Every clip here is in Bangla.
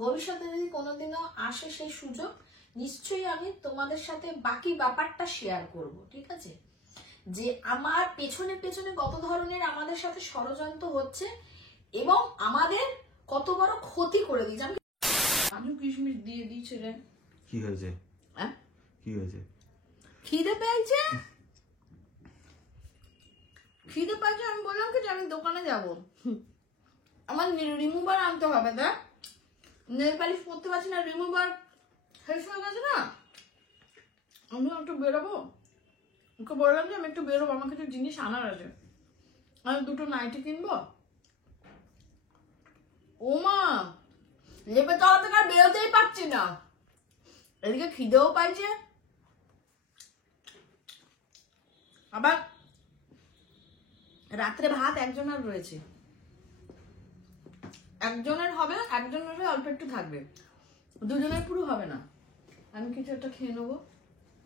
ভবিষ্যতে যদি কোনোদিনও আসে সেই সুযোগ, নিশ্চয়ই আমি তোমাদের সাথে বাকি ব্যাপারটা শেয়ার করব, ঠিক আছে? যে আমার পেছনে পেছনে কত ধরনের আমাদের সাথে ষড়যন্ত্র হচ্ছে এবং আমাদের কত বড় ক্ষতি করে দিয়েছে। আমি কাজু কিশমিশ দিয়ে দিয়েছে রে। কি হয়েছে? হ্যাঁ কি হয়েছে? খিদে পেয়েছে, খিদে পেয়েছে। আমি বললাম কি যে আমি দোকানে যাব, আমার রিমুভার আনতে হবে। দেখ নেল পালিশ করতে পারছি না, রিমুভার শেষ হয়ে গেছে না। আমি একটু বেরোবো, ওকে বললাম যে আমি একটু বেরোবো, আমার কিছু জিনিস আনার আছে, আমি দুটো নাইটি কিনবো। ও মা, লেপে তলা থেকে আর বেরোতেই পারছি না, এদিকে খিদেও পাইছে, আবার রাত্রে ভাত একজনের রয়েছে, একজনের হবে, একজনের অল্প একটু থাকবে, দুজনের পুরো হবে না। আমি কিছু একটা খেয়ে নেবো,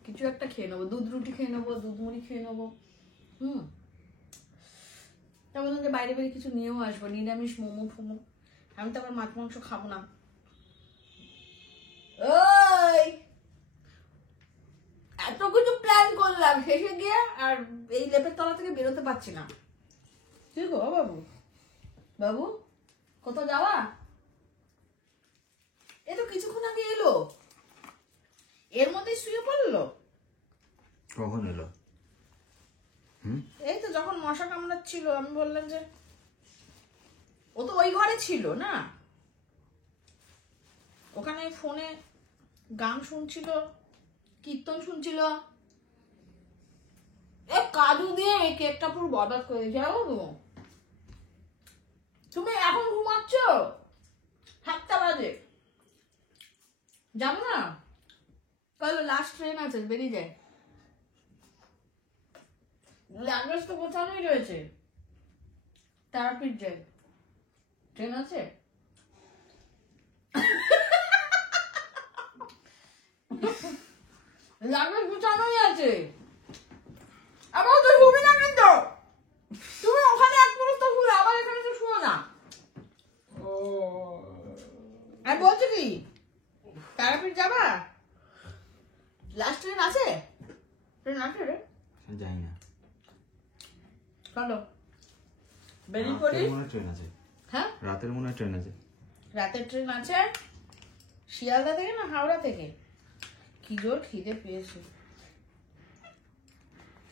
কিছু একটা খেয়ে নেবো, দুধ রুটি খেয়ে নেবো, দুধ মুড়ি খেয়ে নেবো। তা বললাম যে বাইরে বাইরে কিছু নিয়েও আসবো, নিরামিষ মোমো ফোমো। আমি তো আবার মাছ মাংস খাবো না। ওই এত কিছু প্ল্যান করলাম, শেষে গিয়ে আর এই লেপের তলা থেকে বেরোতে পারছি না। কি গো বাবু, বাবু কোথাও যাওয়া? এ তো কিছুক্ষণ আগে এলো, এর মধ্যে শুয়ে পড়লো। কখন এলো? এই তো যখন মশা কামড়াচ্ছিল, আমি বললাম যে ও তো ওই ঘরে ছিল না, ওখানে ফোনে গান শুনছিল, কীর্তন শুনছিল। এ কাজু দিয়ে এই কেকটা পুরো বরবাদ করে যাও। তুমি এখন ঘুমাচ্ছ, 7টা বাজে, যাবো না? কাল লাস্ট ট্রেন আছে, বেরিয়ে যায়। লাগেজ তো গোছানোই রয়েছে, তারাপীঠ যায়, ট্রেন আছে। লাগেজ গোছানোই আছে। আবার তুই ঘুমি না কিন্তু, তুমি ওখানে এক পুরুষ তো শুয়ে, আবার এখানে তো শুয়ো না। আমি বলছি কি, তারাপীঠ যাবা? লাস্ট ট্রেন আছে, ট্রেন আছে রে, যাই না। চলো বেরিয়ে পড়ি। ট্রেন আছে? হ্যাঁ রাতের মনে হয় ট্রেন আছে। রাতের ট্রেন আছে, শিয়ালদা থেকে না হাওড়া থেকে। কি জোর খিদে পেয়েছে,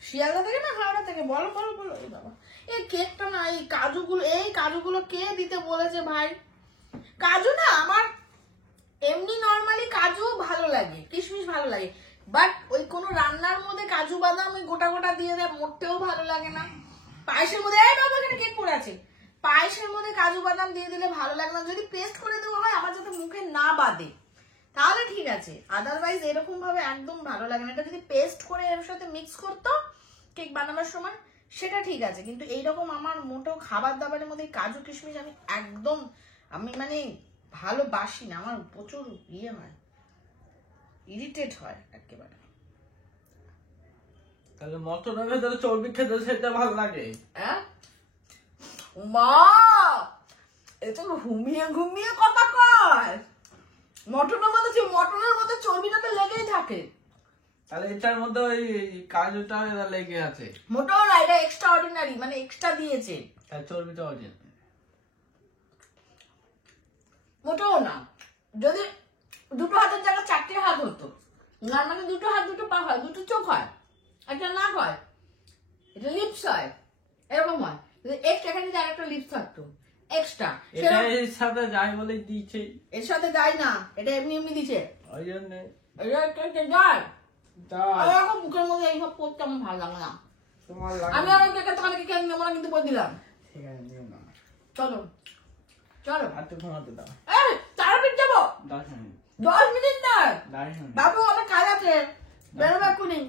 শিয়ালদা থেকে না হাওড়া থেকে, বলো বলো বলো। বাবা এই কেকটা না, এই কাজুগুলো কে দিতে বলেছে ভাই? কাজু না আমার এমনি নর্মালি কাজু ভালো লাগে, কিশমিশ ভালো লাগে, বাট ওই কোনো রান্নার মধ্যে কাজু বাদাম ওই গোটা গোটা দিয়ে দেয়, মোটেও ভালো লাগে না। পায়েসের মধ্যে, এই বাবা এখানে কেক পড়ে আছে, পায়েসের মধ্যে কাজু বাদাম দিয়ে দিলে ভালো লাগে না। যদি পেস্ট করে দেওয়া হয় আমার যাতে মুখে না বাদে তাহলে ঠিক আছে, আদারওয়াইজ এরকম ভাবে একদম ভালো লাগে না। এটা যদি পেস্ট করে এর সাথে মিক্স করতো কেক বানানোর সময় সেটা ঠিক আছে, কিন্তু এইরকম আমার মোটেও খাবার দাবারের মধ্যে কাজু কিশমিশ আমি মানে ভালোবাসি না, আমার প্রচুর ইয়ে হয়, ইরিটেট হয় একেবারে। তাহলে মটনের ভেতরে চর্বি খেতে সেটা ভালো লাগে? হ্যাঁ মা, এ তো ঘুমিয়ে ঘুমিয়ে কথা কয়। মটনের মধ্যে চর্বিটা তো লেগেই থাকে। তাহলে এটার মধ্যে ওই কাজুটা লেগে আছে। মোটেও না, এটা এক্সট্রা অর্ডিনারি, মানে এক্সট্রা দিয়েছে। তার চর্বিটা অরিজিনাল মোটেও না। যদি দুটো হাতের জায়গায় 4টে হাত হতো, না মানে দুটো হাত দুটো পা হয়, দুটো চোখ হয়, একটা নাক হয়, এটা লিপস হয়, এরকম হয়। এক্সট্রা এখানে যদি আরেকটা লিপস থাকতো এক্সট্রা, এটা এর সাথে যায় বলে দিয়েছে। এর সাথে যায় না, এটা এমনি এমনি দিছে। ওই জন্য যায় এরকম মুখের মধ্যে এইসব করতে আমার ভালো লাগে না। তোমার আমি আর কেকের দোকানে কেক নেবো না কিন্তু বলে দিলাম। ঠিক আছে, নিও না। চলো চলো, আর তো ঘুমাতে দাও। এই তারাপীঠ যাবো 10 মিনিট। 10 মিনিট না 10 মিনিট। বাবু, অনেক কাজ আছে, বেরোবো এক্ষুনি।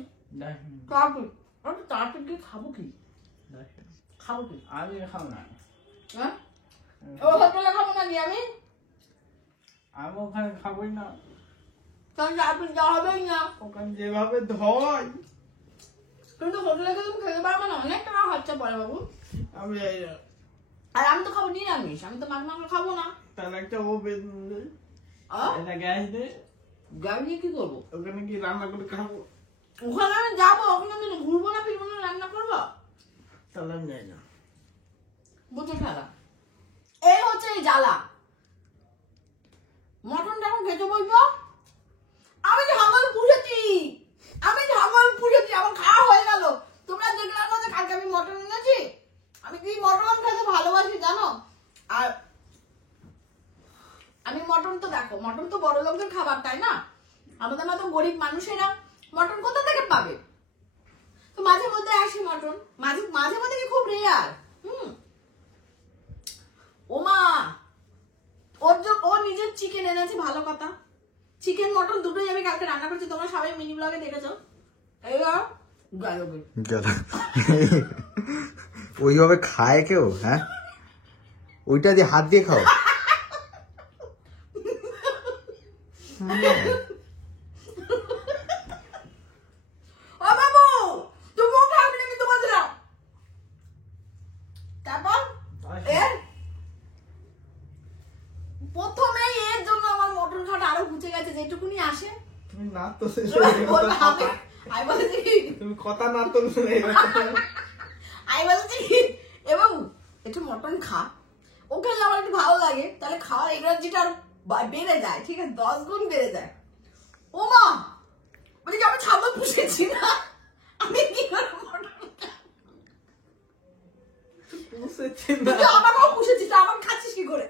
10 মিনিট। তারাপীঠ, আমি তারাপীঠ গিয়ে খাবো কি? 10 মিনিট। খাবো কি? আমি খাবো না। হ্যাঁ ও হোটেলে খাবো না কি আমি? আমি ওখানে খাবোই না, কারণ তারাপীঠ যাওয়া হবেই না। ওখানে যেভাবে ধয়। কিন্তু হোটেলে গিয়ে তুমি খেতে পারবে না, অনেক টাকা খরচা পড়ে বাবু। আমি আর আমি তো খাবো নিরামিষ, আমি তো মাছ মাংস খাবো না। তাহলে একটা ওভেন নেই, আহ? একটা গ্যাস নেই, গাড়ি নিয়ে কি করবো? ওখানে কি রান্না করে খাবো? ওখানে আমি যাবো, ওখানে আমি ঘুরবো না ফিরবো না, রান্না করবো? তাহলে আমি যাই না। বুঝে খেলা। এই হচ্ছে এই জ্বালা। মটন যখন খেতে বলবো, আমি ছাগল পুষেছি, আমার খাওয়া হয়ে গেল। তোমরা দেখলাম না যে কালকে আমি মটন এনেছি? আমি কি মটন খেতে ভালোবাসি জানো? আর আমি মটন তো দেখো, মটন তো বড় লোকদের খাবার, তাই না? আমাদের মতো গরিব মানুষেরা মটন কোথা থেকে পাবে? তো মাঝে মধ্যে আসি মটন, মাঝে মধ্যে কি খুব রেয়ার। ও মা, ও নিজের চিকেন এনেছে, ভালো কথা। চিকেন মটন দুটোই আমি কালকে রান্না করছি, তোমরা সবাই মিনি ব্লগে দেখেছো। এইবার গেল। গেল। ওইভাবে খায় কেউ? হ্যাঁ, ওইটা দিয়ে হাত দিয়ে খাও। ও বাবু, তুমিও খাবে নাকি? তোমার দিলাম। তারপর প্রথমে এর জন্য আমার মটন খাওয়াটা আরো ঘুচে গেছে, যেটুকুনি আসে। তুমি না তো শেষ হয়ে গেল। আমি বলছি তুমি কথা না তো শুনে আমি বলছি এবং একটু মটন খা, ওকে আমার একটু ভালো লাগে, তাহলে খাওয়ার এনার্জিটা আরো বেড়ে যায়, ঠিক আছে, 10 গুণ বেড়ে যায়। ও মা, বলি আমি ছাগল পুষেছি না, আমি কি করে মটন বুঝেছি না। তুই আমাকেও পুষেছিস, তা আমাকে খাচ্ছিস কি করে?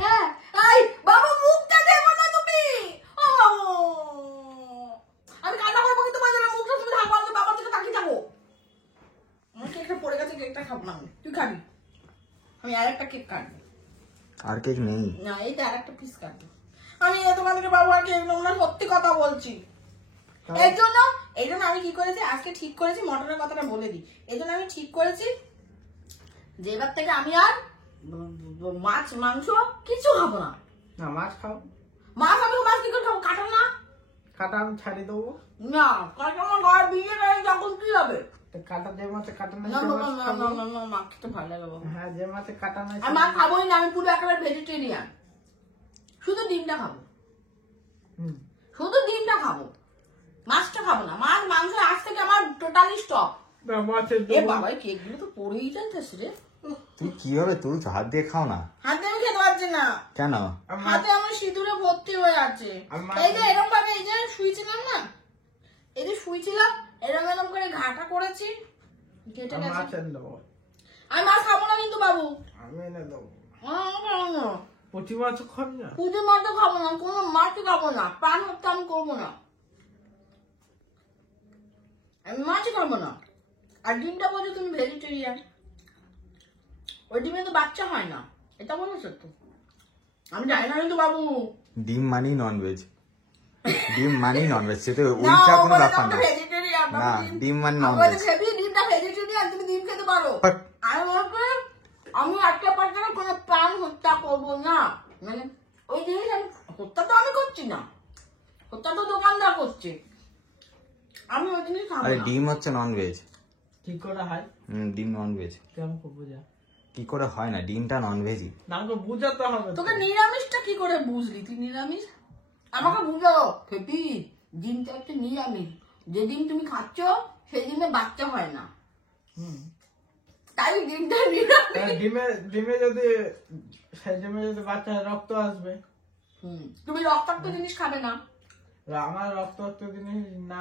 হ্যাঁ, এই বাবা মুখটা দেবো না তুমি। ও আমি কান্না করবো, কিন্তু বাজারে মুখটা তুমি ঢাকবা না, বাবার দিকে তাকিয়ে থাকো। আমার কেকটা পড়ে গেছে, কেকটা খাবো না আমি, তুই খাবি। আমি আর একটা কেক কাটবো। আর কেক নেই? না, এইটা আর একটা পিস কাটবো। আমি তোমাদেরকে বাবু আর কেক নেবো না, সত্যি কথা বলছি। এই জন্য আমি কি করেছি, আজকে ঠিক করেছি, মটনের কথাটা বলে দিই। এই জন্য আমি ঠিক করেছি যে এবার থেকে আমি আর মাছ মাংস কিছু খাবো না। না, মাছ খাও। মাছ কি করে খাবো? কাটো না। কাটা আমি ছাড়ি দেবো। না, কাটো না, গায়ে বিয়ে নেই, যখন কি হবে? তো কাটা যে মাছে কাটা নাই না সে না মাছ না খাবো। না না, মাছ খেতে ভালো লাগে বাবু। হ্যাঁ, যে মাছে কাটা নাই আমি মাছ খাবোই না, আমি পুরো একেবারে ভেজিটেরিয়ান। শুধু ডিমটা খাবো, হুম। শুধু ডিমটা খাবো, মাছটা খাবো না। মাছ মাংস আজ থেকে আমার টোটালি স্টপ। না, মাছের এ বাবা, এই কেকগুলো তো পড়েই যাচ্ছে রে। তুই কিভাবে তুলছো? হাত দিয়ে খাও না। হাতে আমি খেতে পারছি না, কেন? হাতে আমার সিঁদুরে ভর্তি হয়ে আছে। এই যে এরকম ভাবে, এই যে শুয়েছিলাম না, এই যে শুয়েছিলাম, এরকম এরকম করে ঘাটা করেছি, কেটে গেছে। মাছ এনে দেবো। আমি মাছ খাবো না কিন্তু বাবু। আমি এনে দেবো। খাবো না, পুঁটি মাছ খাবি না? পুজো মাছও খাবো না, কোনো মাছই খাবো না, প্রাণ হত্যা আমি করবো না, আমি মাছই খাবো না। আর ডিমটা বলছো তুমি ভেজিটেরিয়ান, ওই ডিমে তো বাচ্চা হয় না, এটা বলেছো তো? আমি জানি না কিন্তু বাবু। ডিম মানি ননভেজ, ডিম মানি ননভেজ, সেটা উল্টা কোনো ব্যাপার না। না, ডিম মানে ননভেজ। ডিমটা ভেজিটেরিয়ান, তুমি ডিম খেতে পারো। বাট আমি বলবো আমি আজকে পারছি কোনো প্রাণ হত্যা করবো না, মানে ওই জিনিস আমি হত্যা তো আমি করছি না, হত্যা তো দোকানদার করছে, আমি ওই জিনিস খাবো আরে না। ডিম হচ্ছে ননভেজ। কি করে হয়? ডিম ননভেজ। কেমন করে বোঝা? কি করে হয় না? ডিমটা ননভেজই। না, আমাকে বুঝাতে হবে তো। তোকে নিরামিষটা কি করে বুঝলি? তুই নিরামিষ আমাকে বুঝাও খেপি। ডিমটা হচ্ছে নিরামিষ, যে ডিম তুমি খাচ্ছ সেই ডিমে বাচ্চা হয় না, হুম। তাই ডিমটা নিরামিষ। ডিমে যদি সেই ডিমে যদি বাচ্চা রক্ত আসবে, তুমি রক্তাক্ত জিনিস খাবে না, আমার রক্ত জিনিস না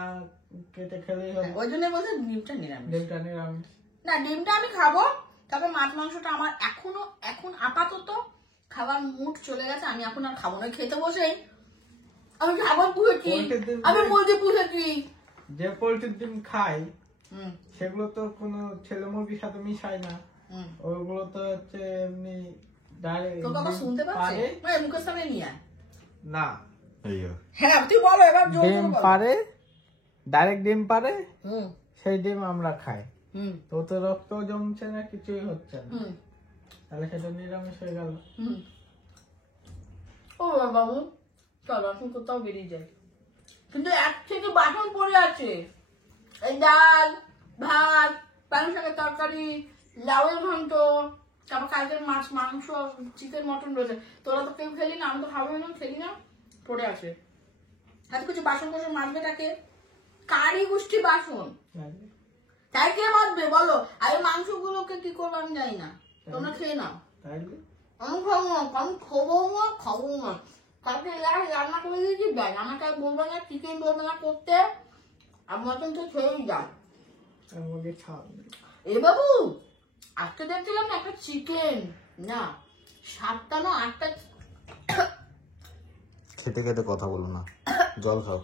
কেটে খেলেই হবে। ওই জন্য বলছে ডিমটা নিরামিষ। ডিমটা নিরামিষ। না, ডিমটা আমি খাবো, তবে মাছ মাংসটা আমার এখন আপাতত খাবার মুড চলে গেছে, আমি এখন আর খাবো না। খেতে বসে আমি খাবার পুষেছি, আমি মুরগি পুষেছি। যে পোল্ট্রির ডিম খাই সেগুলো তো কোনো ছেলে মুরগির সাথে মিশায় না, ওইগুলো তো হচ্ছে এমনি ডাইরেক্ট। তোর কথা শুনতে পাচ্ছে, মুখের সামনে নিয়ে আয়। না, হ্যাঁ তুই বলো এবার। ডিম পারে, ডাইরেক্ট ডিম পারে, সেই ডিম আমরা খাই। তো তো রক্ত জমছে না, কিছুই হচ্ছে না, তাহলে সেটা নিরামিষ হয়ে গেল। ও বাবু, চল এখন কোথাও বেরিয়ে যাই, কিন্তু এক থেকে বাসন পড়ে আছে, এই ডাল ভাত, পালং শাকের তরকারি, লাউয়ের ঘন্ট, তারপর কালকের মাছ, মাংস, চিকেন, মটন রয়েছে। তোরা তো কেউ খেলি না, আমি তো খাবো না, খেলি না, পড়ে আছে। এত কিছু বাসন কোসন মাজবে তাকে, কারি গোষ্ঠী বাসন, তাই কে মাজবে বলো? আর এই মাংসগুলোকে কি করবো আমি জানি না, তোমরা খেয়ে নাও। আমি খাবো না, আমি খাবো না। কালকে রান্না করে দিয়েছি, ব্যাস আমাকে আর বলবে না, চিকেন বলবে না করতে, আর মটন তো খেয়েই যাও। এ বাবু, আজকে দেখছিলাম একটা চিকেন, না 7টা না 8টা। খেতে খেতে কথা বলো না, জল খাও।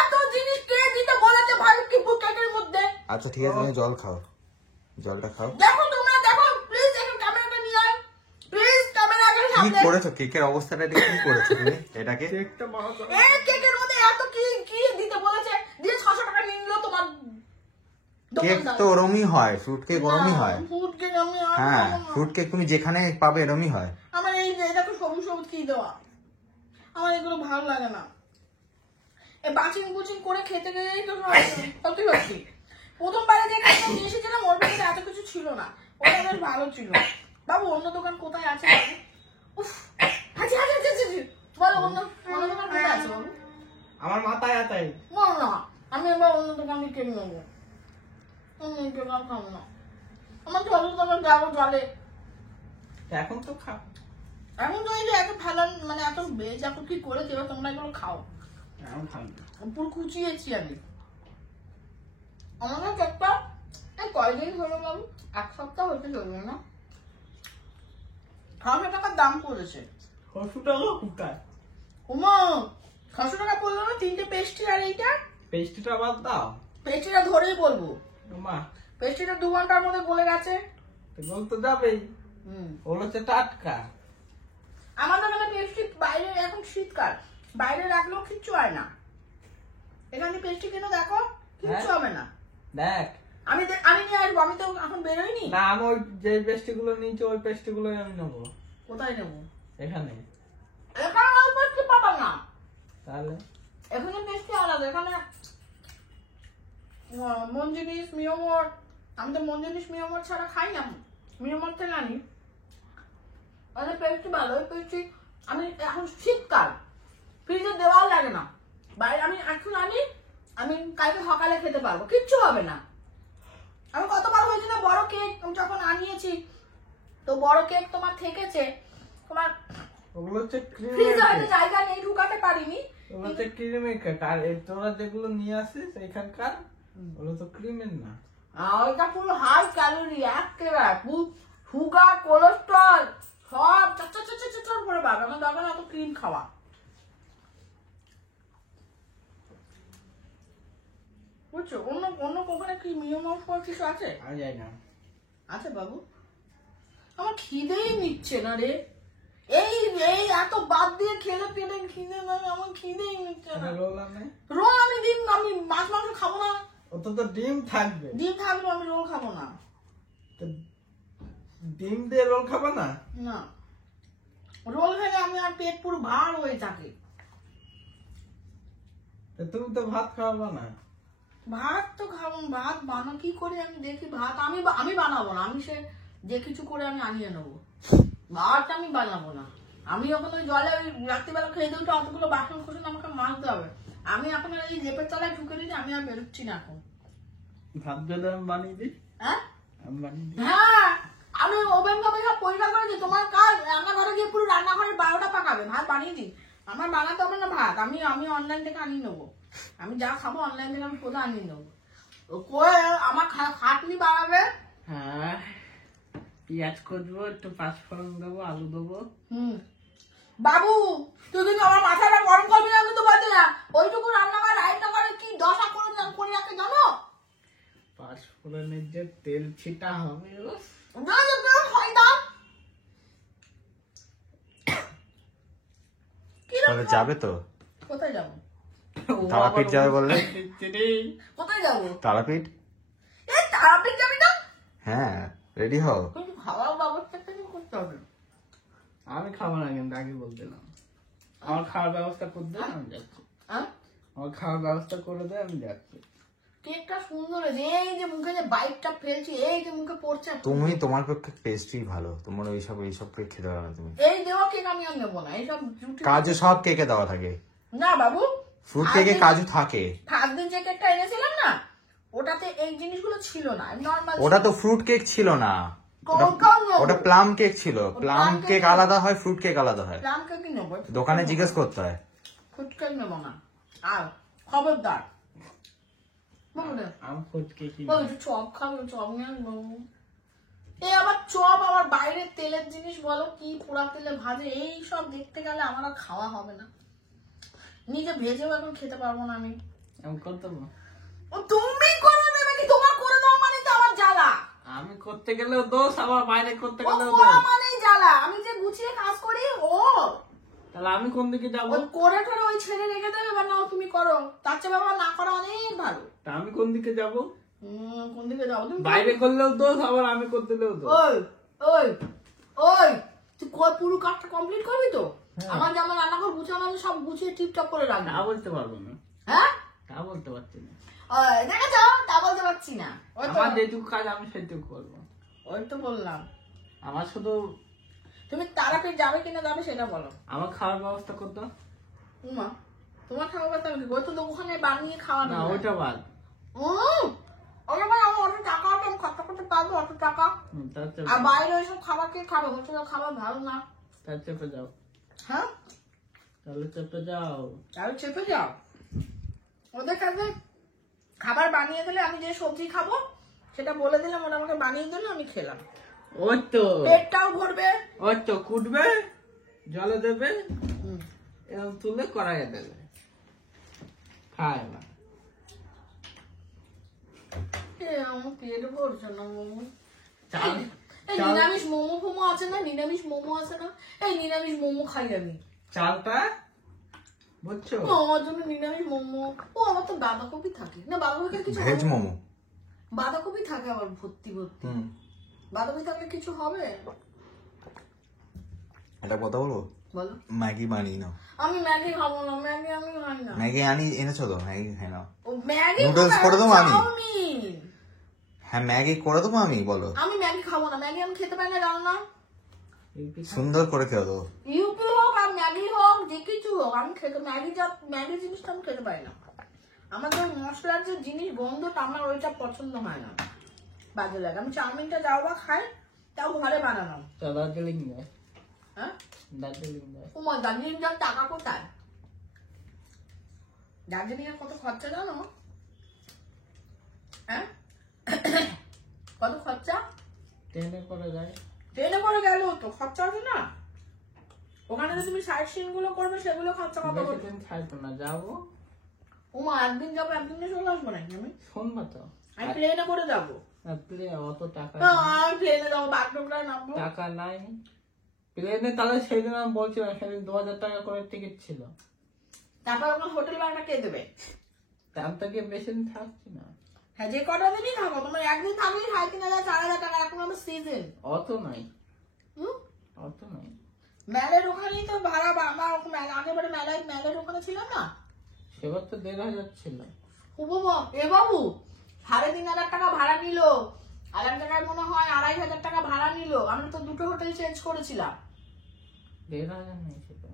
এত জিনিস কে দিতে বলেছে ভাই কি বুকেটের মধ্যে? আচ্ছা ঠিক আছে, তুমি জল খাও, জলটা খাও। দেখো তোমরা দেখো, প্লিজ এখন ক্যামেরাটা নিয়ে আয়, প্লিজ ক্যামেরাটা কি সামনে। করেছো? কেকের অবস্থাটা দেখে কি করেছো তুমি? এটাকে কেকটা বড় করো। এই কেকের মধ্যে এত কি কি দিতে বলেছে? দিয়ে 600 টাকা নিয়ে নিল তোমার কেক দোকানদার। তো ওরমই হয়, ফ্রুট কেক ওরমই হয়। ফুড কেক আমি আর হ্যাঁ, খাবো না। ফ্রুট কেক তুমি যেখানে পাবে এরমই হয়। আমার এই যে দেখো সবুজ সবুজ কি দেওয়া, আমার এগুলো ভালো লাগে না। এই বাচিং বুচিং করে খেতে গেলেই তো সত্যি সত্যি প্রথমবারে যে কেকটা নিয়ে এসেছিলাম ওর ভেতরে এত কিছু ছিল না, ওটা বেশ ভালো ছিল। বাবু অন্য দোকান কোথায় আছে? উফ, আচ্ছা আচ্ছা আচ্ছা আচ্ছা, বলো অন্য অন্য দোকান কোথায় আছে বাবু? আমার মাথায় আতাই না না, আমি এবার অন্য দোকান থেকে কিনে নেবো। আমি এই দোকান খাবো না, আমার চলো দোকান যাবো জলে। এখন তো খা। এখন তো এই যে এত ফেলান মানে এত বেজ এত কি করেছে, এবার তোমরা এগুলো খাও। এখন খাবি না। পুরো কুচিয়েছি আমি। আমাদের কেকটা এই কয়দিন হলো বাবু, 1 সপ্তাহ হতে চলবে না, 600 টাকার দাম পড়েছে। 600 টাকা কোথায়? ওমা 600 টাকা পড়লো না, 3টে পেস্ট্রি আর এইটা। পেস্ট্রিটা বাদ দাও। পেস্ট্রিটা ধরেই বলবো, মা পেস্ট্রিটা 2 ঘন্টার মধ্যে গলে গেছে। বল তো যাবেই, হুম, ওগুলো হচ্ছে টাটকা। আমাদের এখানে পেস্ট্রি বাইরে, এখন শীতকাল, বাইরে রাখলেও কিচ্ছু হয় না। এখানে পেস্ট্রি কিনে দেখো, কিচ্ছু হবে না। দেখ আমি নিয়ে আসবো, আমি তো এখন বেরোইনি। না, আমি ওই যে পেস্ট্রি গুলো নিয়েছি ওই পেস্ট্রি গুলোই আমি নেবো। কোথায় নেবো? এখানে। এখানে ওই পেস্ট্রি পাবা না, তাহলে এখানে পেস্ট্রি আলাদা। এখানে মন জিনিস মিয়মর, আমি তো মন জিনিস মিয়মর ছাড়া খাই না, মিয়মর থেকে আনি। মানে পেস্ট্রি ভালো, ওই পেস্ট্রি আমি এখন শীতকাল ফ্রিজে দেওয়াও লাগে না, বাইরে আমি এখন আমি কালকে সকালে খেতে পারবো, কিচ্ছু হবে না। আমি কতবার হয়েছে না বড় কেক যখন আনিয়েছি, তো বড় কেক তোমার থেকেছে, তোমার ওগুলো হচ্ছে ক্রিমের ফ্রিজে হয়তো কেক। জায়গা নেই, ঢুকাতে পারিনি। ওগুলো হচ্ছে ক্রিমের কেক। আর এই তোরা যেগুলো নিয়ে আসিস এখানকার, ওগুলো তো ক্রিমের না। ওইটা পুরো হাই ক্যালোরি, একেবারে সুগার, কোলেস্ট্রল সব চট করে পাবে। আমার দরকার না অত ক্রিম খাওয়া। বুঝছো? অন্য কোখানে কি নিয়ম কিছু আছে? আর যাই না। আছে বাবু, আমার খিদেই নিচ্ছে না রে। এই এই এত বাদ দিয়ে খেলে পেলে খিদে নয়, আমার খিদেই নিচ্ছে না। রোল আনে। রোল আমি মাছ মাংস খাবো না। ওতে তো ডিম থাকবে। ডিম থাকলেও আমি রোল খাবো না। তো ডিম দিয়ে রোল খাবো না? না, রোল খেলে আমি আর পেট পুরো ভার হয়ে থাকে। তো তুমি তো ভাত খাওয়াবো না। ভাত তো খাবো, ভাত বানা কি করে আমি দেখি। ভাত আমি বানাবো না, আমি সে যে কিছু করে আমি আনিয়ে নেবো। ভাত আমি বানাবো না। আমি যখন ওই জলে ওই রাত্রিবেলা খেয়ে দিই, অতগুলো বাসন কোসন আমাকে মাজতে হবে। আমি এখন এই লেপের তলায় ঢুকে দিই, আমি আর বেরোচ্ছি না এখন। ভাত যদি আমি বানিয়ে দিই? হ্যাঁ আমি বানিয়ে দিই। হ্যাঁ, আমি ওভেন ভাবে সব পরিষ্কার করেছি। তোমার কাজ রান্নাঘরে গিয়ে পুরো রান্নাঘরের 12টা পাকাবে। ভাত বানিয়ে দিই, আমার বানাতে হবে না ভাত। আমি অনলাইন থেকে আনিয়ে নেবো। আমি যা খাবো অনলাইন থেকে আমি কোথাও আনিয়ে নেবো। কয়ে আমার খাটনি বাড়াবে। হ্যাঁ, পেঁয়াজ করবো, একটু পাঁচফোড়ন দেবো, আলু দেবো। বাবু তুই কিন্তু আমার মাথাটা গরম করবি না, কিন্তু বলছি না। ওইটুকু রান্নাঘর রান্নাঘরে কি দশা করে রাখে জানো? পাঁচফোড়নের যে তেল ছিটা হবে, হয় না। তাহলে যাবে তো? কোথায় যাবো? তারাপীঠ যাবে বললে? কোথায় যাবো? তারাপীঠ? এই তারাপীঠ যাবি না? হ্যাঁ, রেডি হও। কিন্তু খাওয়ার ব্যবস্থা কিছু করতে হবে। আমি খাবো না, কিন্তু আগে বলছিলাম আমার খাওয়ার ব্যবস্থা করে দে, আমি যাচ্ছি। হ্যাঁ, আমার খাওয়ার ব্যবস্থা করে দে, আমি যাচ্ছি। কেকটা সুন্দর হয়েছে, এই যে মুখে যে বাইটটা ফেলছি, এই যে মুখে পড়ছে। তুমি তোমার পক্ষে পেস্ট্রি ভালো, তোমার এইসব কেক খেতে পারো না তুমি। এই দেওয়া কেক আমি আর নেবো না, এইসব কাজু সব কেকে দেওয়া থাকে না বাবু। ফ্রুট কেকে কাজু থাকে। ফার্স্ট দিন যে কেকটা এনেছিলাম না, ওটাতে এই জিনিসগুলো ছিল না, নরমাল। ওটা তো ফ্রুট কেক ছিল না, ওটা প্লাম কেক ছিল। প্লাম কেক আলাদা হয়, ফ্রুট কেক আলাদা হয়। প্লাম কেকই নেবো, দোকানে জিজ্ঞেস করতে হয়। ফ্রুট কেক নেবো না। আর খবরদার চপ খাবো, চপ নিয়ে আসবো। এই আবার চপ, আবার বাইরের তেলের জিনিস বলো, কি পোড়া তেলে ভাজে, এই সব দেখতে গেলে আমার আর খাওয়া হবে না। নিজে ভেজেও এখন খেতে পারবো না আমি। তুমি করে দেবে কি? তোমার করে দেওয়া মানে তো আমার জ্বালা। আমি করতে গেলেও দোষ, আবার বাইরে করতে গেলেও করা দোষ। মানেই জ্বালা। আমি যে গুছিয়ে কাজ করি, ও তাহলে আমি কোন দিকে যাবো? ওই করে টোরে ওই ছেড়ে রেখে দেবে, বা নাও তুমি করো। তার চেয়ে বাবা না করা অনেক ভালো। তা আমি কোন দিকে যাবো? কোন দিকে যাও তুমি? বাইরে করলেও দোষ, আবার আমি করতে গেলেও দোষ। ওই ওই ওই তুই পুরো কাজটা কমপ্লিট করবি তো? আমার যেমন রান্নাঘর গুছানো আছে, সব গুছিয়ে টিপটপ করে রাখবি। তা বলতে পারবো না। হ্যাঁ, তা বলতে পারছি না। দেখেছো, তা বলতে পারছি না। আমার যেটুকু কাজ আমি সেটুকু করবো। ওই তো বললাম। আমার শুধু তুমি তারাপীঠ যাবে কিনা যাবে সেটা বলো। আমার খাওয়ার ব্যবস্থা করতো উমা, তোমার খাওয়া কথা আমি কি? ওই তো ওখানে বানিয়ে খাওয়া না, ওইটা বাদ। ওটা ভাই আমার অত টাকা আছে, আমি খরচা করতে পারবো অত টাকা? আর বাইরে ওইসব খাবার কে খাবে? হোটেলের খাবার ভালো না। তার চেপে যাও। হ্যাঁ, তাহলে চেপে যাও। তাহলে চেপে যাও। ওদের কাছে খাবার বানিয়ে দিলে, আমি যে সবজি খাবো সেটা বলে দিলাম, ওরা আমাকে বানিয়ে দিলে, আমি খেলাম। ওই তো পেটটাও ভরবে। ওই তো কুটবে, জলে দেবে, এরকম তুলে কড়াইয়ে দেবে, খায় না। আমার পেট ভরছে না মোমো। চাল এই নিরামিষ মোমো ফোমো আছে না? নিরামিষ মোমো আছে না? এই নিরামিষ মোমো খাই আমি। চালটা বুঝছো? আমার জন্য নিরামিষ মোমো। ও, আমার তো বাঁধাকপি থাকে না, বাঁধাকপি কিছু ভেজ মোমো। বাঁধাকপি থাকে আবার ভর্তি ভর্তি। বাঁধাকপি থাকলে কিছু হবে? এটা কথা বলবো, বলো। ম্যাগি বানিয়ে নাও। আমি ম্যাগি খাবো না, ম্যাগি আমি খাই না। ম্যাগি এনেছো তো, ম্যাগি খাই নাও। ও ম্যাগি নুডলস করে দেবো আমি। চাউমিন। হ্যাঁ, ম্যাগি করে দেবো আমি, বলো। আমি ম্যাগি খাবো না, ম্যাগি আমি খেতে পারি না, জানো না? সুন্দর করে খেয়ে দেবো। ইউপি হোক আর ম্যাগি হোক, যে কিছু হোক, আমি খেতে ম্যাগি জিনিসটা আমি খেতে পারি না। আমার যে মশলার যে জিনিস গন্ধটা, আমার ওইটা পছন্দ হয় না, বাজে লাগে। আমি চাউমিনটা যাও বা খাই, তাও ঘরে বানানো। দার্জিলিং যায়। হ্যাঁ, দার্জিলিং যায়। ও মা, দার্জিলিং যাওয়ার টাকা কোথায়? দার্জিলিং এর কত খরচা জানো? হ্যাঁ, কত খরচা? ট্রেনে করে যায়। ট্রেনে করে গেলেও তো খরচা আছে না? ওখানে যে তুমি সাইট সিন গুলো করবে, সেগুলো খরচা কত? বেশিদিন থাকবো না, যাবো। ওমা, একদিন যাবো, একদিনে চলে আসবো নাকি আমি? শুনবা তো, আমি প্লেনে করে যাবো। অত টাকা আমি প্লেনে যাবো, বাগডোগরায় নামবো। টাকা নাই প্লেনে। তাহলে সেদিন আমি বলছিলাম, সেদিন 2000 টাকা করে টিকিট ছিল। তারপর ওখানে হোটেল ভাড়াটা কে দেবে? তার থেকে বেশি দিন থাকছি না। হ্যাঁ, যে কটা দিনই থাকো, তোমার একদিন থাকলেই 3,500 4,000 টাকা। এখন আমার সিজন। অত নাই, অত নাই। মেলের ওখানেই তো ভাড়া, আমার আগেবারে মেলের ওখানে ছিল না, সেবার তো 1,500 ছিল। এ বাবু 3,500 টাকা ভাড়া নিল, আর এক জায়গায় মনে হয় 2,500 টাকা ভাড়া নিল। আমরা তো দুটো হোটেল চেঞ্জ করেছিলাম। 1,500 নেই সেটা।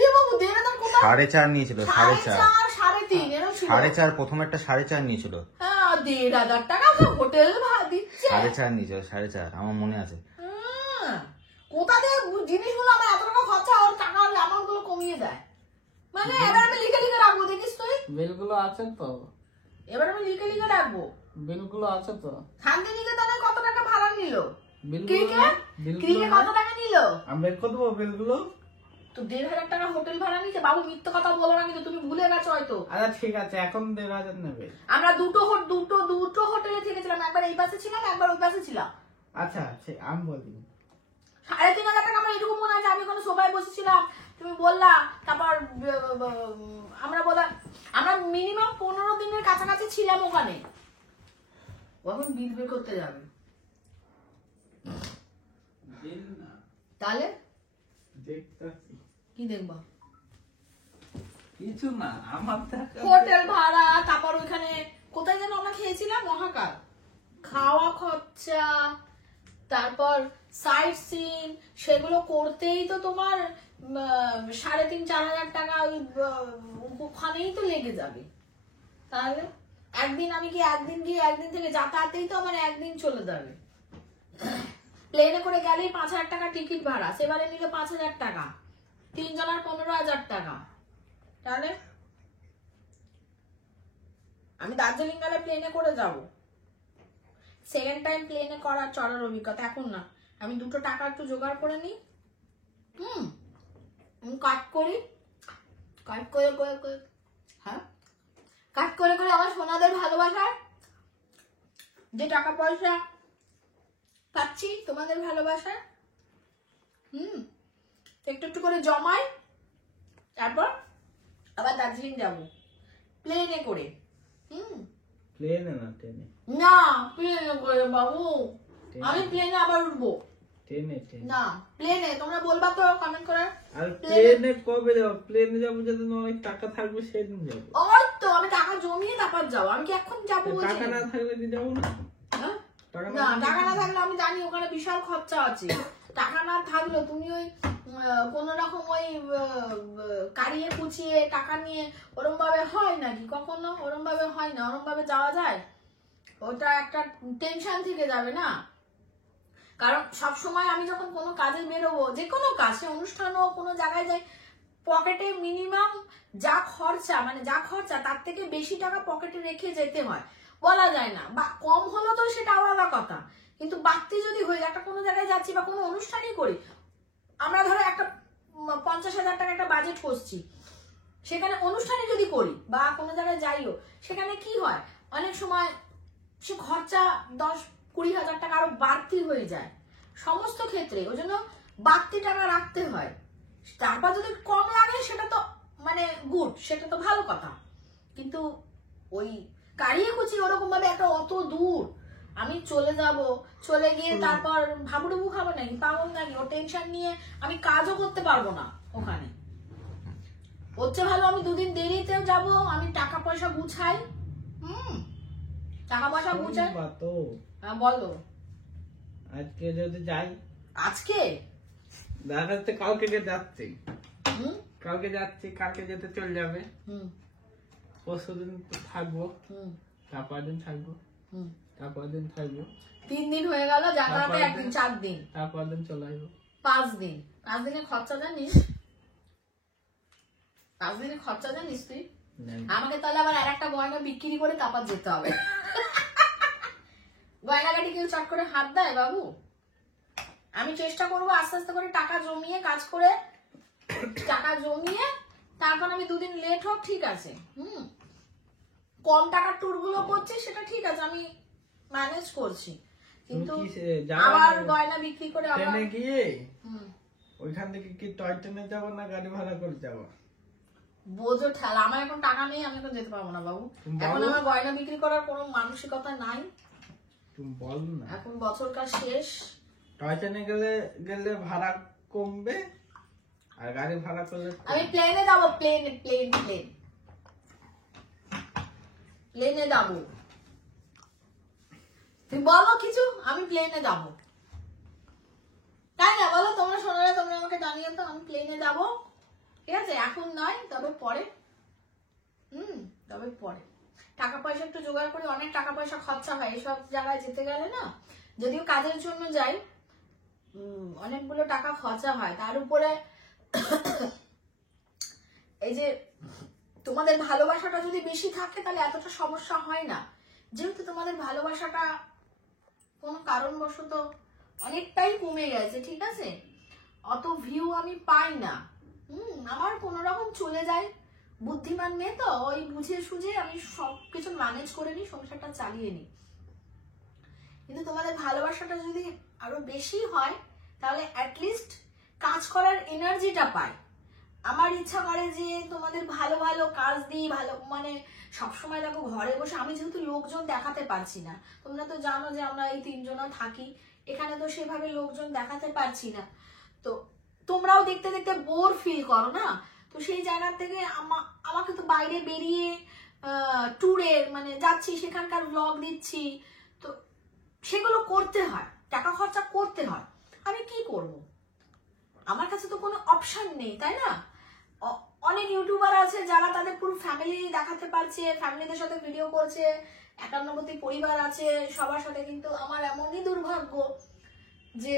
এ বাবু, 1,500 কোথায়? 4.5 নিয়েছিল, 4.5 3,500 এরকম ছিল। 4.5 প্রথম একটা 4.5 নিয়েছিল। হ্যাঁ, 1,500 টাকা হোটেল ভাড়া দিচ্ছে। 4.5 নিয়েছিল, 4.5 আমার মনে আছে। কোথা থেকে জিনিসগুলো আমার এত টাকা খরচা, ওর টাকা অ্যামাউন্ট গুলো কমিয়ে দেয়। মানে এবার আমি লিখে লিখে রাখবো, দেখিস তুই। বিলগুলো আছে তো? এবার আমি লিখে লিখে রাখবো। বিলগুলো আছে তো? শান্তিনিকেতনে কত টাকা ভাড়া নিল? বিলগুলো কত টাকা নিল? আমি বের করে দেবো বিলগুলো। তো 1,500 টাকা হোটেল ভাড়া নিচ্ছে। বাবু, মিথ্যে কথা বলো না কিন্তু, তুমি ভুলে গেছো হয়তো। আচ্ছা ঠিক আছে, এখন 1,500 নেবে। আমরা দুটো হোটেলে থেকেছিলাম, একবার এই পাশে ছিলাম, একবার ওই পাশে ছিলাম। আচ্ছা আমি বলি 3,500 টাকা। আমার এটুকু মনে আছে, আমি কোনো সবাই বসেছিলাম, তুমি বললা। তারপর আমরা মিনিমাম 15 দিনের কাছাকাছি ছিলাম ওখানে। এখন বিল বের করতে যাবে তাহলে কি দেখবা? কিছু না, আমার হোটেল ভাড়া, তারপর ওইখানে কোথায় যেন আমরা খেয়েছিলাম, মহাকাল। খাওয়া খরচা, তারপর সাইট সিন, সেগুলো করতেই তো তোমার 3,500-4,000 টাকা ওখানেই তো লেগে যাবে। তাহলে একদিন আমি কি একদিন গিয়ে একদিন থেকে যাতায়াতেই তো আমার একদিন চলে যাবে। প্লেনে করে গেলেই 5,000 টাকা টিকিট ভাড়া, সেবারে নিলে 5,000 টাকা, 3 জনের 15,000 টাকা। তাহলে আমি দার্জিলিং গেলে প্লেনে করে যাব, সেকেন্ড টাইম প্লেনে করার চলার অভিজ্ঞতা এখন না। আমি 2টো টাকা একটু জোগাড় করে নিই, কাট করি, কাট করে করে, হ্যাঁ কাট করে করে আমার সোনাদের ভালোবাসার যে টাকা পয়সা পাচ্ছি তোমাদের ভালোবাসা, একটু একটু করে জমাই, তারপর আবার দার্জিলিং যাব প্লেনে করে। প্লেনে না ট্রেনে? না প্লেনে করে বাবু, আমি প্লেনে আবার উঠবো। ট্রেনে? না প্লেনে, তোমরা বলবা তো কমেন্ট করে। আর প্লেনে কবে যাবো? প্লেনে যাবো যেদিন অনেক টাকা থাকবে সেদিন যাবো। ওই তো আমি টাকা জমিয়ে তারপর যাবো, আমি কি এখন যাবো বলছি? টাকা না থাকলে কি যাবো না? না টাকা না থাকলে আমি জানি ওখানে বিশাল খরচা আছে। টাকা না থাকলে তুমি ওই কোন রকম ওই কারিয়ে কুচিয়ে টাকা নিয়ে ওরম ভাবে হয় নাকি কখনো? ওরম ভাবে হয় না, ওরম ভাবে যাওয়া যায়? ওটা একটা টেনশন থেকে যাবে না। কারণ সব সময় আমি যখন কোনো কাজে বেরোবো, যে কোনো কাজ, সে অনুষ্ঠান হোক, কোনো জায়গায় যাই, পকেটে মিনিমাম যা খরচা তার থেকে বেশি টাকা পকেটে রেখে যেতে হয়। বলা যায় না, বা কম হলো তো সেটা আলাদা কথা, কিন্তু বাড়তি যদি হয়ে একটা কোনো জায়গায় যাচ্ছি বা কোনো অনুষ্ঠানই করি, আমরা ধরো একটা 50,000 টাকা একটা বাজেট করছি, সেখানে অনুষ্ঠানে যদি করি বা কোনো জায়গায় যাইও, সেখানে কি হয় অনেক সময় সে খরচা 10-20 হাজার টাকা আরো বাড়তি হয়ে যায় সমস্ত ক্ষেত্রে। ওই জন্য বাড়তি টাকা রাখতে হয়। তারপর যদি কম লাগে সেটা তো মানে গুড, সেটা তো ভালো কথা, কিন্তু ওই কারিয়ে কুচি ওরকম ভাবে একটা অত দূর আমি চলে যাব, চলে গিয়ে তারপর ভাবুডুবু খাবো নাকি, পাগল নাকি? ও টেনশন নিয়ে আমি কাজও করতে পারবো না ওখানে। হচ্ছে ভালো আমি 2 দিন দেরিতেও যাব, আমি টাকা পয়সা গুছাই। টাকা পয়সা গুছাই। হ্যাঁ বলো। আজকে যদি যাই, আজকে দেখা যাচ্ছে কালকে যাচ্ছি, কালকে যেতে চলে যাবে, পরশুদিন থাকবো, তারপর দিন থাকবো, তারপর দিন থাকবো, 3 দিন হয়ে গেল, যাতায়াতে একদিন, 4 দিন, তারপর দিন চলে আসবো। 5 দিন। 5 দিনের খরচা জানিস? 5 দিনের খরচা জানিস তুই? আমাকে তাহলে আবার আরেকটা গয়না বিক্রি করে তারপর যেতে হবে। গয়নাগাটি কেউ চট করে হাত দেয় বাবু? আমি চেষ্টা করবো আস্তে আস্তে করে টাকা জমিয়ে, কাজ করে টাকা জমিয়ে, তারপর আমি 2 দিন লেট হোক, ঠিক আছে, কম টাকার ট্যুর গুলো করছি সেটা ঠিক আছে, আমি ম্যানেজ করছি, কিন্তু আবার গয়না বিক্রি করে ট্রেনে গিয়ে ওইখান থেকে কি টয় ট্রেনে যাবো না গাড়ি ভাড়া করে যাবো? বোঝো ঠেলা, আমার এখন টাকা নেই, আমি এখন যেতে পারবো না বাবু। এখন আমার গয়না বিক্রি করার কোনো মানসিকতা নাই। তুমি বল না, এখন বছরকার শেষ। টয় ট্রেনে গেলে ভাড়া কমবে, আর গাড়ি ভাড়া করলে আমি প্লেনে যাবো, প্লেনে যাবো। তুমি বলো কিছু, আমি প্লেনে যাবো, তাই না? বলো তোমরা শোনালে, তোমরা আমাকে জানিয়ে তো, আমি প্লেনে যাবো, ঠিক আছে? এখন নয়, তবে পরে। তবে পরে টাকা পয়সা একটু জোগাড় করি, অনেক টাকা পয়সা খরচা হয় এইসব জায়গায় যেতে গেলে না। যদিও কাজের জন্য যাই, অনেকগুলো টাকা খরচা হয়। তার উপরে এই যে তোমাদের ভালোবাসাটা যদি বেশি থাকে তাহলে এতটা সমস্যা হয় না। যেহেতু তোমাদের ভালোবাসাটা কোনো কারণবশত অনেকটাই কমে গেছে, ঠিক আছে, অত ভিউ আমি পাই না। আমার কোন রকম চলে যায়, বুদ্ধিমান মেয়ে তো, ওই বুঝে সুঝে আমি সবকিছু ম্যানেজ করে নিই, সংসারটা চালিয়ে নিই। কিন্তু তোমাদের ভালোবাসাটা যদি আরো বেশি হয় তাহলে অ্যাটলিস্ট কাজ করার এনার্জিটা পাই। আমার ইচ্ছা করে যে তোমাদের ভালো ভালো কাজ দিই, ভালো মানে সবসময় দেখো ঘরে বসে, আমি যেহেতু লোকজন দেখাতে পারছি না, তোমরা তো জানো যে আমরা এই 3 জন থাকি এখানে, তো সেভাবে লোকজন দেখাতে পারছি না, তো তোমরাও দেখতে দেখতে বোর ফিল করো না। তো সেই জায়গা থেকে আমাকে তো বাইরে বেরিয়ে ট্যুরের, মানে যাচ্ছি সেখানকার ব্লগ দিচ্ছি, তো সেগুলো করতে হয়, টাকা খরচা করতে হয়। আমি কি করব, আমার কাছে তো কোনো অপশন নেই, তাই না? অনেক ইউটিউবার আছে যারা তাদের পুরো ফ্যামিলি দেখাতে পারছে, ফ্যামিলিদের সাথে ভিডিও করছে, একান্নবর্তী পরিবার আছে সবার সাথে, কিন্তু আমার এমনই দুর্ভাগ্য যে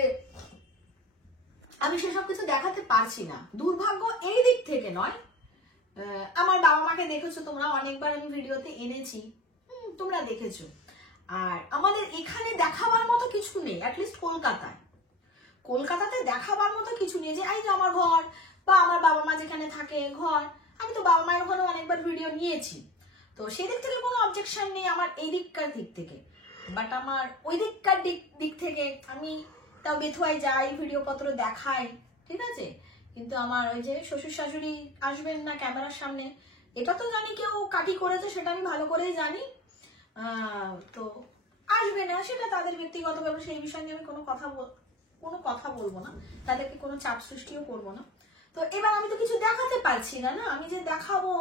আমি সেসব কিছু দেখাতে পারছি না। দুর্ভাগ্য এই দিক থেকে নয়, আমার বাবা মাকে দেখেছো তোমরা, অনেকবার আমি ভিডিওতে এনেছি, তোমরা দেখেছো। আর আমাদের এখানে দেখাবার মতো কিছু নেই, অ্যাটলিস্ট কলকাতাতে দেখাবার মতো কিছু নেই যে এই যে আমার ঘর বা আমার বাবা মা যেখানে থাকে ঘর। আমি তো বাবা মায়ের ওখানে অনেকবার ভিডিও নিয়েছি, তো সেই দিক থেকে কোনো অবজেকশন নেই আমার এই দিককার দিক থেকে। বাট আমার ওই দিককার দিক থেকে আমি তাও বেথুয়ায় যাই, ভিডিও পত্র দেখাই, ঠিক আছে, কিন্তু আমার ওই যে শ্বশুর শাশুড়ি আসবেন না ক্যামেরার সামনে, এটা তো জানি কেউ কাটি করেছে, সেটা আমি ভালো করেই জানি, তো আসবে না, সেটা তাদের ব্যক্তিগত ব্যাপার, সেই বিষয় নিয়ে আমি কোনো কথা বলবো না, তাদেরকে কোনো চাপ সৃষ্টিও করবো না। তো এবার আমি তো কিছু দেখাতে পারছি না, আমি যে দেখাবো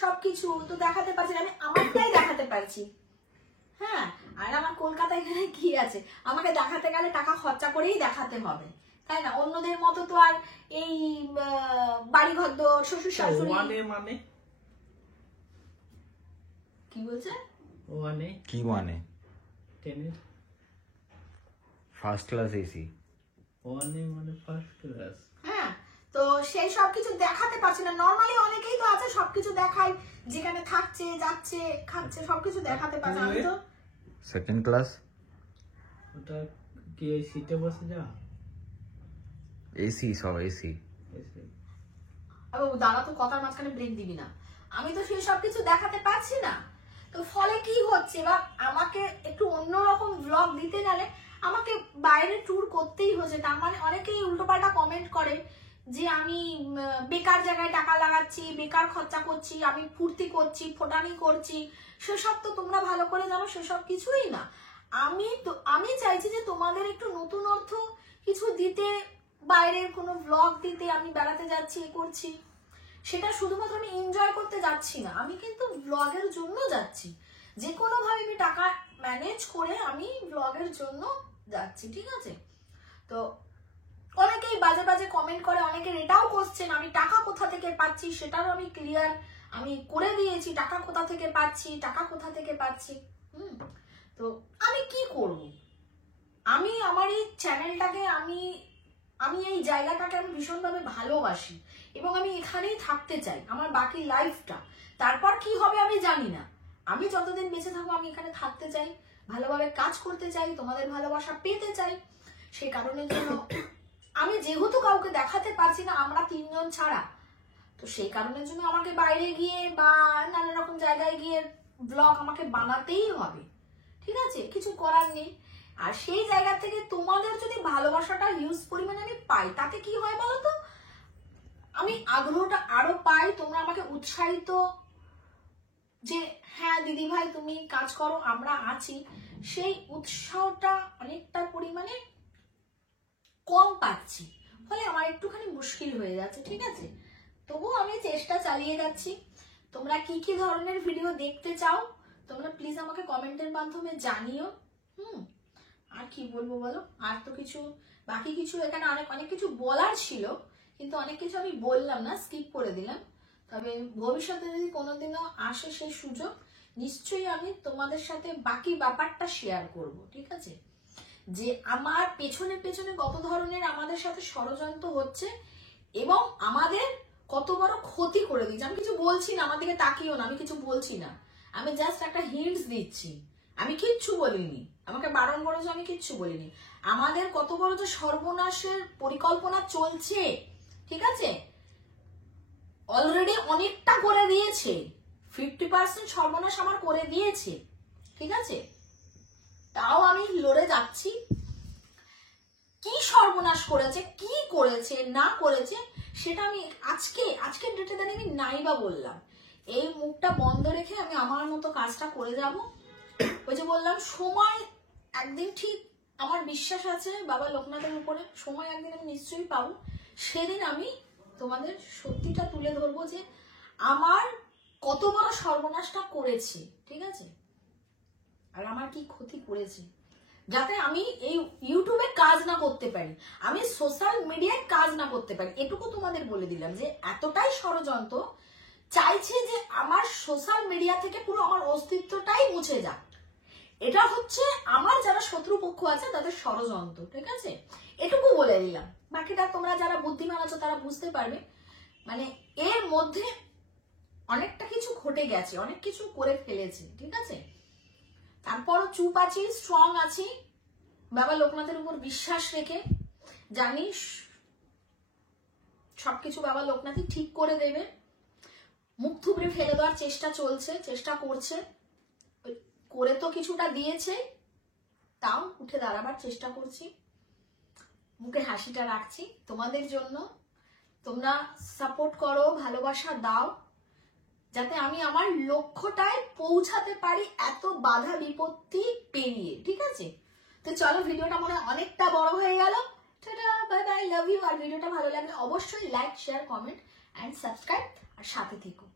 সবকিছু তো দেখাতে পারছি না, আমি আমারটাই দেখাতে পারছি। হ্যাঁ, আর আমার কলকাতা এখানে কি আছে, আমাকে দেখাতে গেলে টাকা খরচা করেই দেখাতে হবে, তাই না? অন্যদের মতো তো আর এই বাড়িঘর শ্বশুর শাশুড়ি মানে কি বলছে, কি মানে টেনের ফার্স্ট ক্লাস এসি, মানে ফার্স্ট ক্লাস। হ্যাঁ, তো সেই সব কিছু দেখাতে পারছি না। নরমালি অনেকেই তো আছে সবকিছু দেখায়, যেখানে থাকছে, যাচ্ছে, খাচ্ছে, সবকিছু দেখাতে পারছে, আমি তো সেকেন্ড ক্লাস। ওটা কি ওই সিটে বসে যা? এসি, সব এসি। দাঁড়া, তো কথার মাঝখানে ব্রেক দিবি না। আমি তো সেই সব কিছু দেখাতে পারছি না, তো ফলে কি হচ্ছে, বা আমাকে একটু অন্যরকম ব্লগ দিতে গেলে আমাকে বাইরে ট্যুর করতেই হচ্ছে। তার মানে অনেকেই উল্টোপাল্টা কমেন্ট করে যে আমি বেকার জায়গায় টাকা লাগাচ্ছি, বেকার খরচা করছি, আমি ফুর্তি করছি, ফোটানি করছি। সেসব তো তোমরা ভালো করে জানো, সেসব কিছুই না। আমি চাইছি যে তোমাদের একটু নতুন অর্থ কিছু দিতে, বাইরের কোনো ব্লগ দিতে, আমি বেড়াতে যাচ্ছি, এ করছি, সেটা শুধুমাত্র আমি এনজয় করতে যাচ্ছি না, আমি কিন্তু ব্লগের জন্য যাচ্ছি, যে কোনো ভাবে আমি টাকা ম্যানেজ করে আমি ব্লগের জন্য যাচ্ছি, ঠিক আছে? তো অনেকেই বাজে বাজে কমেন্ট করে, অনেকের এটাও কোশ্চেন আমি টাকা কোথা থেকে পাচ্ছি, সেটারও আমি ক্লিয়ার আমি করে দিয়েছি, টাকা কোথা থেকে পাচ্ছি। তো আমি কি করব, আমি আমার এই চ্যানেলটাকে, আমি এই জায়গাটাকে আমি ভীষণভাবে ভালোবাসি এবং আমি এখানেই থাকতে চাই আমার বাকি লাইফটা। তারপর কি হবে আমি জানি না, আমি যতদিন বেঁচে থাকবো আমি এখানে থাকতে চাই, ভালোভাবে কাজ করতে চাই, তোমাদের ভালোবাসা পেতে চাই। সেই কারণের জন্য আমি যেহেতু কাউকে দেখাতে পারছি না আমরা তিনজন ছাড়া, তো সেই কারণের জন্য আমাকে বাইরে গিয়ে বা নানা রকম জায়গায় গিয়ে ব্লগ আমাকে বানাতেই হবে, ঠিক আছে, কিছু করার নেই। আর সেই জায়গা থেকে তোমাদের যদি ভালোবাসাটা হিউজ পরিমাণে আমি পাই, তাতে কি হয় বলো তো, আমি আগ্রহটা আরো পাই, তোমরা আমাকে উৎসাহিত, যে হ্যাঁ দিদি ভাই তুমি কাজ করো, আমরা আছি, সেই উৎসাহটা অনেকটা পরিমাণে কম পাচ্ছি, ফলে আমার একটুখানি মুশকিল হয়ে যাচ্ছে, ঠিক আছে? তবুও আমি চেষ্টা চালিয়ে যাচ্ছি। তোমরা কি কি ধরনের ভিডিও দেখতে চাও তোমরা প্লিজ আমাকে কমেন্টের মাধ্যমে জানিও। আর কি বলবো বলো, আর তো কিছু বাকি কিছু এখানে অনেক কিছু বলার ছিল, কিন্তু অনেক কিছু আমি বললাম না, স্কিপ করে দিলাম। তবে ভবিষ্যতে যদি কোনোদিনও আসে সেই সুযোগ, নিশ্চয়ই আমি তোমাদের সাথে বাকি ব্যাপারটা শেয়ার করব, ঠিক আছে? যে আমার পেছনে পেছনে কত ধরনের আমাদের সাথে ষড়যন্ত্র হচ্ছে এবং আমাদের কত বড় ক্ষতি করে দিচ্ছে। আমি কিছু বলছি না, আমার দিকে তাকিও না, আমি কিছু বলছি না, আমি জাস্ট একটা হিন্টস দিচ্ছি, আমি কিচ্ছু বলিনি, আমাকে বারণ করেছে, আমি কিচ্ছু বলিনি। আমাদের কত বড় যে সর্বনাশের পরিকল্পনা চলছে, ঠিক আছে, অলরেডি অনেকটা করে দিয়েছে, 50% সর্বনাশ আমার করে দিয়েছে, ঠিক আছে, তাও আমি লড়ে যাচ্ছি। কি সর্বনাশ করেছে, কি করেছে না করেছে, সেটা আমি আজকের ডেটে দাঁড়িয়ে আমি নাইবা বললাম। এই মুখটা বন্ধ রেখে আমি আমার মতো কাজটা করে যাব। ওই যে বললাম, সময় একদিন, ঠিক আমার বিশ্বাস আছে বাবা লোকনাথের উপরে, সময় একদিন আমি নিশ্চয়ই পাবো, সেদিন আমি তোমাদের সত্যিটা তুলে ধরবো যে আমার কত বড় সর্বনাশটা করেছে, ঠিক আছে, আর আমার কি ক্ষতি করেছে, যাতে আমি এই ইউটিউবে কাজ না করতে পারি, আমি সোশ্যাল মিডিয়ায় কাজ না করতে পারি। এটুকু তোমাদের বলে দিলাম যে এতটাই ষড়যন্ত্র, চাইছে যে আমার সোশ্যাল মিডিয়া থেকে পুরো আমার অস্তিত্বটাই মুছে যাক। এটা হচ্ছে আমার যারা শত্রুপক্ষ আছে তাদের ষড়যন্ত্র, ঠিক আছে, এটুকু বলে দিলাম। বাকিটা তোমরা যারা বুদ্ধিমান আছো তারা বুঝতে পারবে। মানে এর মধ্যে অনেকটা কিছু ঘটে গেছে, অনেক কিছু করে ফেলেছে, ঠিক আছে, তারপরও চুপ আছি, স্ট্রং আছি, বাবা লোকনাথের উপর বিশ্বাস রেখে জানিস সবকিছু বাবা লোকনাথই ঠিক করে দেবে। মুখ থুবড়ে ফেলে দেওয়ার চেষ্টা চলছে, চেষ্টা করছে, করে তো কিছুটা দিয়েছে, তাও উঠে দাঁড়াবার চেষ্টা করছি, মুখে হাসিটা রাখছি তোমাদের জন্য। তোমরা সাপোর্ট করো, ভালোবাসা দাও, যাতে আমি আমার লক্ষ্যটায় পৌঁছাতে পারি এত বাধা বিপত্তি পেরিয়ে, ঠিক আছে। তো চলো, ভিডিওটা মনে হয় অনেকটা বড় হয়ে গেল। Tata, bye bye, love you. আর ভিডিওটা ভালো লাগলে অবশ্যই like, share, comment and subscribe আর সাথে থেকো।